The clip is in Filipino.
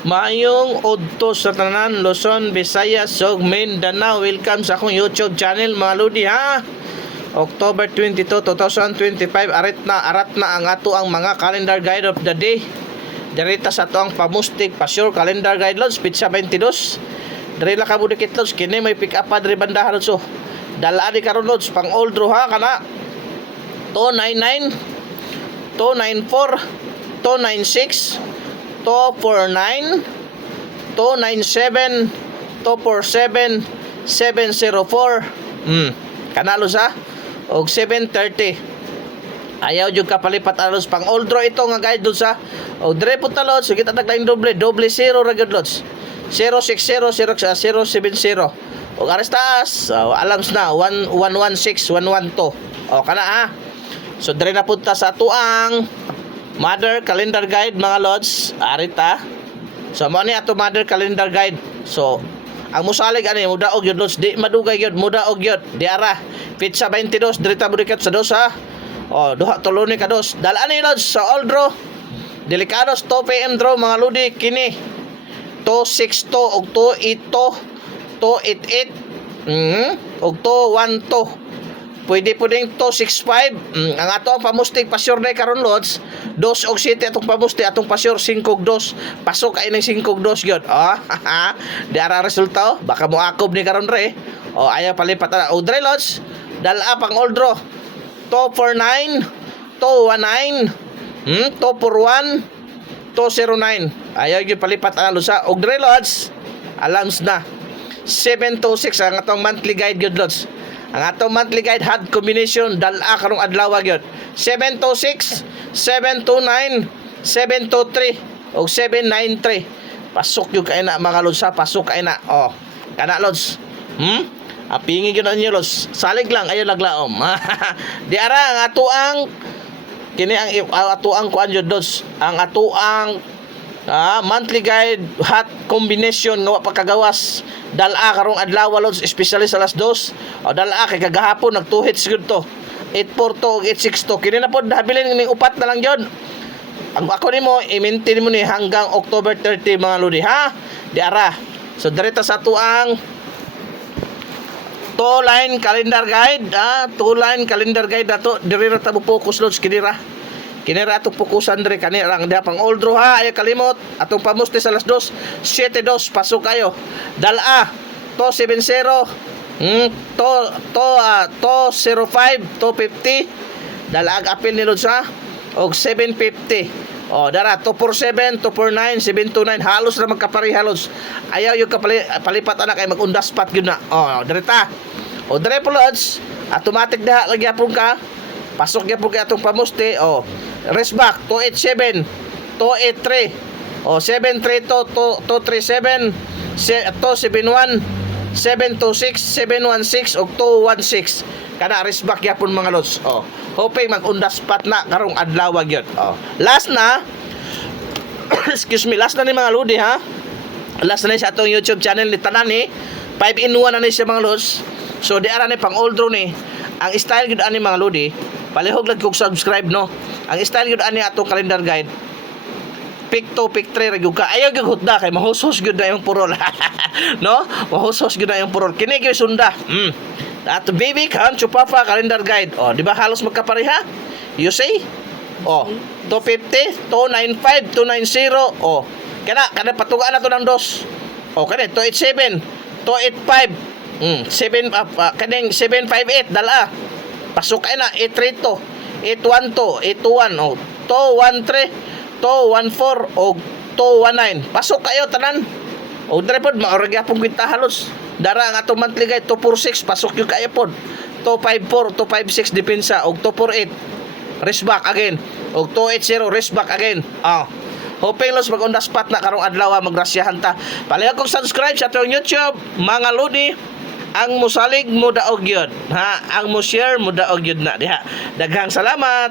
Maayong udto sa tanan, Luzon, Visayas, ug Mindanao. Welcome sa akong YouTube channel mga ludi ha. October 22, 2025 arat na ang ato ang mga calendar guide of the day. Direta sa ato ang pamustig pasure calendar guide lods pizza 22. Diri la ka budikit lods kini may pick up pa diri bandahan lods. So dala di karon lods pang old ro ha kana 299 294 296 249 297 247 704 kanalo sa og 730 ayaw jud kapalipat alos pang old draw ito nga guide doon sa og dire pud talod so kita taglaing doble zero ra gyud lods 060 070 og arestas alams na 1116 112 o kana ha so dire na punta sa tuang Mother Calendar Guide mga lods, arita. So mo ni ato Mother Calendar Guide. So ang musalig ani mudaog gyud lods, di madugay gyud, mudaog gyud. Di ara pizza 22 dirita budikat sa dos ha. Oh, duha tulo ni kados. Dala ni lods sa old draw. Delikados 2 PM draw mga ludi kini. 262 og 282 288 og 212. Pwede po ding 265 ang ato ang pamustig pasyor na karon lods 2 og 7 atong pamustig atong pasyor 5 og 2 pasok ay ng 5 og 2 gyud di ara resulta baka mo akob ni karon re ayaw palipat na o dre lods dala pang old draw 249 219 241 209 ayaw gyud palipat na lusa og dre lods alams na 726 ang atong monthly guide gyud lods. Ang atong monthly guide had combination dala karong adlaw gyud 726 729 723 og 793 pasok gyud kay na mga lods pasok kay na kana lods apingi gyud ninyo lods salig lang ayo laglaom di ara ang ato ang kini ang ato ang kuan gyud lods ang ato ang monthly guide hot combination nga pagkagawas dala karong adlaw lods especially sa alas 2 o dala kay kagahapon nag 2 hits gyud to 842 ug 862 kini na pod habilin ning upat na lang gyud ang ako nimo i-maintain mo ni hanggang October 30 mga ludi ha di ara so direta sa tuang 2-line calendar guide 2-line calendar guide nato diri ra ta focus lods kini ra atong pukusan diri kani lang diha pang old draw ha ayo kalimot atong pamusti sa alas 2 7-2 pasok kayo dala to 70 to 05 to 50 dala ag apil ni lods ha og 750 dara to 47 to 49 729 halos na magkapareha lods ayaw yung palipat anak kay magundas pat gyud na direta dire po lods automatic diha lagi apon ka pasok gyapon kay atong pamusti rest back 287 283 732 237 271 726 716 ug 216 kana rest back gyapon mga lods hoping mag-undas pat na karong adlaw gyud last na excuse me last na ni mga lodi ha last na ni sa atong YouTube channel ni tanan ni 5 in 1 na ni siya mga lods so di ara ni pang old draw ni ang style gyud ani mga lodi palihog lang kog subscribe no ang style gyud ani atong calendar guide pick 2 pick 3 ra gyud ka ayaw gyud hutda kay mahusos gyud na yung purol no mahusos gyud na yung purol kini gyud sunda at baby kan chupapa calendar guide di ba halos magkapareha you say 250 295 290 kana patugaan na to ng dos kana 287 285 kaning 758 dala pasok ay na 832 812 821 213 214 o 219 pasok kayo tanan dire pod maorag yapon kita halos dara ang atong monthly guide 246 pasok yung kayo pod 254 256 depensa og 248 rest back again og 280 rest back again hoping los mag-undas pat na karong adlaw magrasyahan ta palihog kog subscribe sa atong YouTube mga ludi ang musalig mo daog yun ha ang mo share mo daog yun na diha daghang salamat.